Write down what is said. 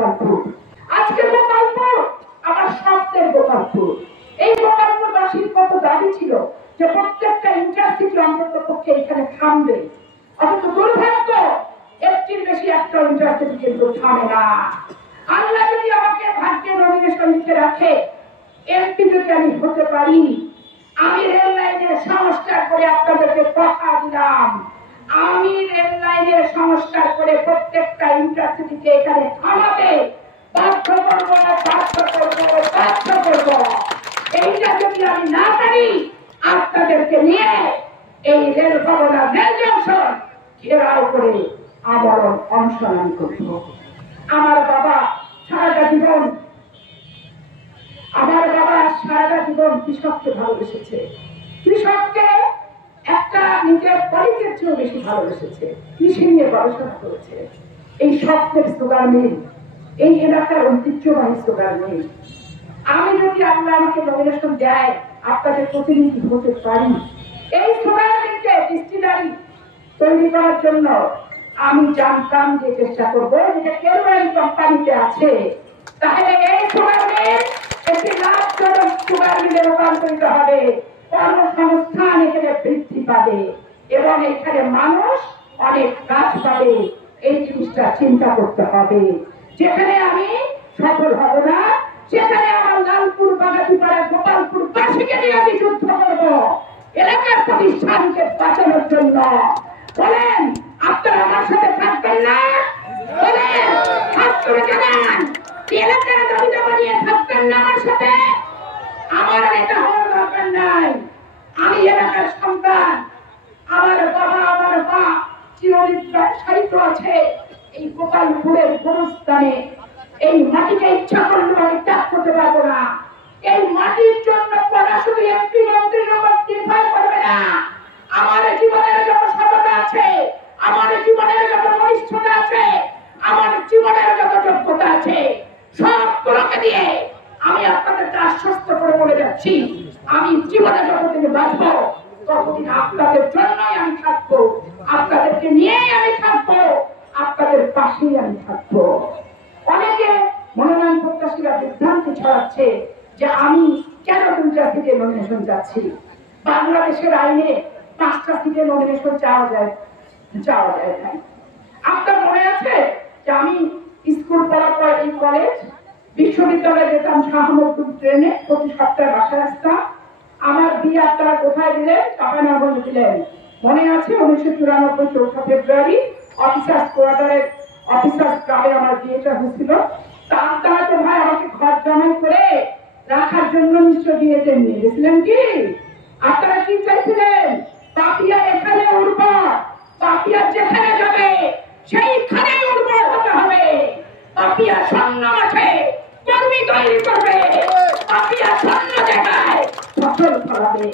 গোপালপুর। আজকে গোপালপুর আমার স্বপ্নের গোপালপুর। এই গোপালপুরবাসীর কত দাবি ছিল যে প্রত্যেকটা ইন্ডাস্ট্রিকে অন্তত পক্ষে এখানে থামবে, অথচ দুর্ভাগ্য একটির বেশি একটা ইন্ডাস্ট্রি কিন্তু থামে না। আল্লাহ যদি আমাকে ভাগ্যে নমিনেশন দিতে রাখে, এমপি যদি আমি হতে পারি, আমি রেল লাইনের সংস্কার করে আপনাদেরকে কথা দিলাম, আমি রেল লাইনের সংস্কার করে প্রত্যেকটা ইন্ডাস্ট্রিকে এখানে থামাতে বাধ্য করবো, বাধ্য করবো, বাধ্য করবো। এইটা যদি আমি না পারি, আপনাদেরকে নিয়ে এই রেল ভবন আর রেল জংশন ঘেরাও করে আবরণ অনশন করব। আমার বাবা সারাটা জীবন কৃষককে ভালোবেসেছে, কৃষককে একটা নিজের পরিচয়ের চেয়েও বেশি ভালোবেসেছে, কৃষি নিয়ে গবেষণা করেছে। এই স্বপ্নের সুগার মিল, এই এলাকার ঐতিহ্যবাহী সুগার মিল। আমি যদি আল্লাহ আমাকে নমিনেশন দেয়, আপনাদের প্রতিনিধি হতে পারি, এই সুগার মিলকে ডিস্টিলারি তৈরি করার জন্য আমি জানতাম যে চেষ্টা করবো, যেটা কেরোয়ারি কোম্পানিতে আছে, তাহলে এই সুগার মিল একটি লাভজনক সুগার মিলে রূপান্তরিত হবে, কর্মসংস্থান এখানে বৃদ্ধি পাবে এবং এখানে মানুষ অনেক কাজ পাবে। এই জিনিসটা চিন্তা করতে হবে। যেখানে আমি সফল হব না, সেখানে আমার লালপুর, বাগাতিপাড়া, গোপালপুর বাসীকে নিয়ে আমি যুদ্ধ করব এলাকার প্রতিষ্ঠানকে বাঁচানোর জন্য। বলেন আপনারা আমার সাথে থাকবেন না? বলেন হাত তুলে জানান এলাকার দাবি দাবা নিয়ে থাকবেন না আমার সাথে? আমার এটা হওয়ার দরকার নাই। আমি এলাকার সন্তান, আমার বাবা, আমার মা চিরদিন সাহিত্য আছে এই গোপালপুরের গোরস্থানে। এই মাটিকে ইচ্ছা করলে আমি ত্যাগ করতে পারবো না। এই মাটির জন্য পড়াশুনো এমপি মন্ত্রীর উপর নির্ভর করবে না। আমার জীবনের যত সততা আছে, আমার জীবনের যত ঘনিষ্ঠতা আছে, আমার জীবনের যত যোগ্যতা আছে, সবগুলোকে দিয়ে আমি আপনাদেরকে আশ্বস্ত করে বলে যাচ্ছি, আমি জীবনে যতদিন বাঁচবো ততদিন আপনাদের জন্যই আমি থাকবো, আপনাদেরকে নিয়েই আমি থাকবো, আপনাদের পাশেই আমি থাকবো। অনেকে মনোনয়ন প্রত্যাশীরা বিভ্রান্তি ছড়াচ্ছে যে আমি কেন 2টা সিটে নমিনেশন চাচ্ছি। বাংলাদেশের আইনে 5টা সিটে নমিনেশন চাওয়া যায় নাই। আপনার মনে আছে যে আমি স্কুল পড়ার পর এই কলেজ বিশ্ববিদ্যালয়ে যেতাম শাহমুদ্দুর ট্রেনে, প্রতি সপ্তাহে বাসায় আসতাম। আমার বিয়ে আপনারা কোথায় দিলেন? চাঁপাইনবাবগঞ্জে দিলেন। মনে আছে 1994 4 ফেব্রুয়ারি অফিসার্স কোয়ার্টারের অফিসার্স ক্লাবে আমার বিয়েটা হয়েছিল। তারা তো ভাই আমাকে ঘর জামাই করে রাখার জন্য নিশ্চয় বিয়েতে নিয়ে গেছিলেন। কি আপনারা কি চাইছিলেন? পাপিয়া এখানে উর্বর, পাপিয়া যেখানে যাবে সেইখানে উর্বর হতে হবে। পাপিয়া স্বর্ণ মাঠে কর্মী তৈরি করবে, পাপিয়া স্বর্ণ জায়গায় ফসল ফলাবে।